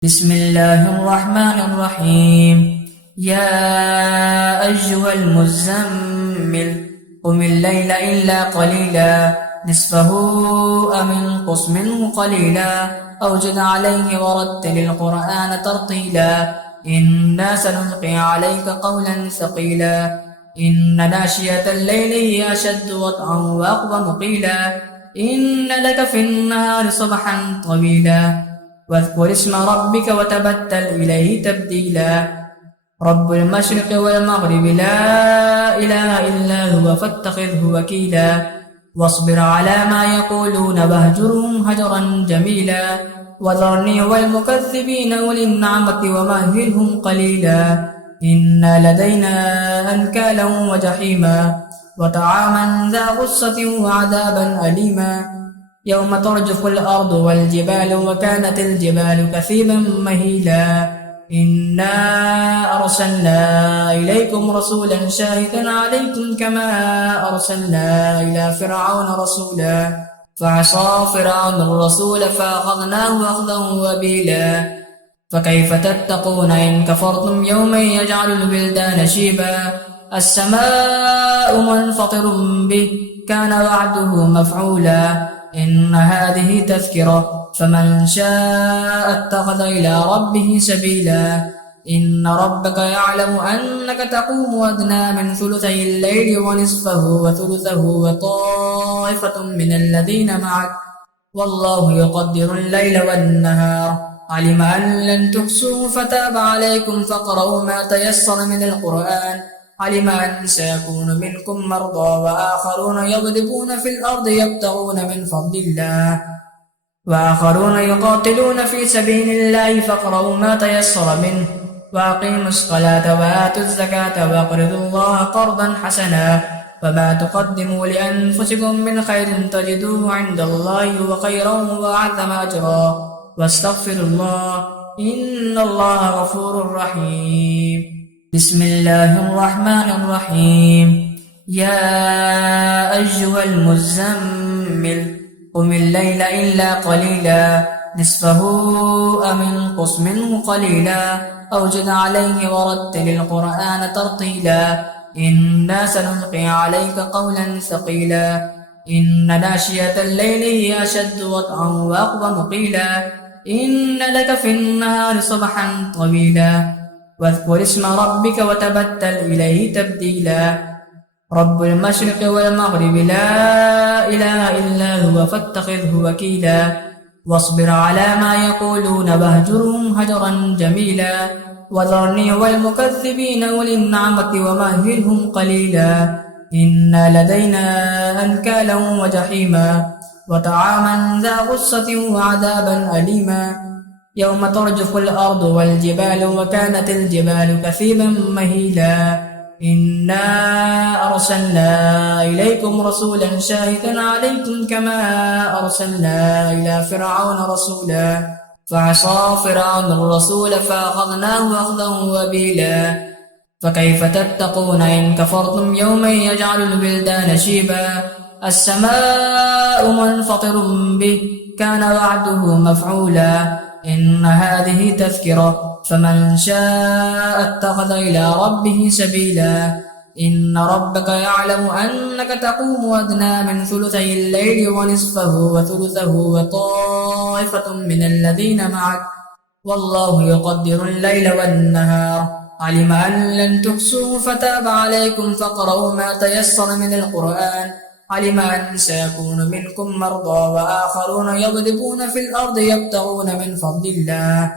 بسم الله الرحمن الرحيم. يا أيها المزمل قم الليل إلا قليلا نصفه أو انقص منه قليلا أو زد عليه ورتل القرآن ترتيلا إنا سنلقي عليك قولا ثقيلا إن ناشئة الليل هي أشد وطئا وأقوم قيلا إن لك في النهار صبحا طويلا واذكر اسم ربك وتبتل إليه تبديلا رب المشرق والمغرب لا إله إلا هو فاتخذه وكيلا واصبر على ما يقولون واهجرهم هجرا جميلا وذرني والمكذبين أولي النعمة ومهلهم قليلا إن لدينا أنكالا وجحيما وطعاما ذا غصة وعذابا أليما يوم ترجف الأرض والجبال وكانت الجبال كثيبا مهيلا إنا أرسلنا إليكم رسولا شاهدا عليكم كما أرسلنا إلى فرعون رسولا فعصى فرعون الرسول فأخذناه أخذا وبيلا فكيف تتقون إن كفرتم يوما يجعل الولدان شيبا السماء منفطر به كان وعده مفعولا إن هذه تذكرة فمن شاء اتخذ إلى ربه سبيلا إن ربك يعلم أنك تقوم أدنى من ثلثي الليل ونصفه وثلثه وطائفة من الذين معك والله يقدر الليل والنهار علم أن لن تحصوه فتاب عليكم فاقرؤوا ما تيسر من القرآن علم أن سيكون منكم مرضى وآخرون يضربون في الأرض يبتغون من فضل الله وآخرون يقاتلون في سبيل الله فاقرؤوا ما تيسر منه وأقيموا الصلاة وآتوا الزكاة وأقرضوا الله قرضا حسنا وما تقدموا لأنفسكم من خير تجدوه عند الله هو خيرا وأعظم أجرا واستغفروا الله إن الله غفور رحيم. بسم الله الرحمن الرحيم. يا أيها المزمل قم الليل إلا قليلا نصفه أو انقص منه قليلا أو زد عليه ورتل القرآن ترتيلا إنا سنلقي عليك قولا ثقيلا إن ناشئة الليل هي أشد وطئا وأقوم قيلا إن لك في النهار صبحا طويلا واذكر اسم ربك وتبتل إليه تبديلا رب المشرق والمغرب لا إله إلا هو فاتخذه وكيلا واصبر على ما يقولون واهجرهم هجرا جميلا وذرني والمكذبين أولي النعمة ومهلهم قليلا إن لدينا أنكالا وجحيما وطعاما ذا غصة وعذابا أليما يوم ترجف الأرض والجبال وكانت الجبال كثيبا مهيلا إنا أرسلنا إليكم رسولا شاهدا عليكم كما أرسلنا إلى فرعون رسولا فعصى فرعون الرسول فأخذناه أخذا وبيلا فكيف تتقون إن كفرتم يوما يجعل الولدان شيبا السماء منفطر به كان وعده مفعولا إن هذه تذكرة فمن شاء اتخذ إلى ربه سبيلا إن ربك يعلم أنك تقوم أدنى من ثلثي الليل ونصفه وثلثه وطائفة من الذين معك والله يقدر الليل والنهار علم أن لن تحصوه فتاب عليكم فاقرؤوا ما تيسر من القرآن علم أن سيكون منكم مرضى وآخرون يضربون في الأرض يبتغون من فضل الله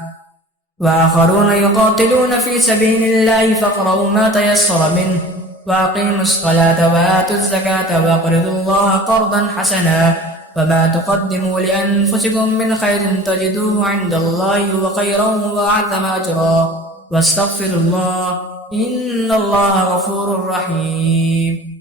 وآخرون يقاتلون في سبيل الله فاقرؤوا ما تيسر منه وأقيموا الصلاة وآتوا الزكاة وأقرضوا الله قرضا حسنا وما تقدموا لأنفسكم من خير تجدوه عند الله هو خيرا وأعظم أجرا واستغفروا الله إن الله غفور رحيم.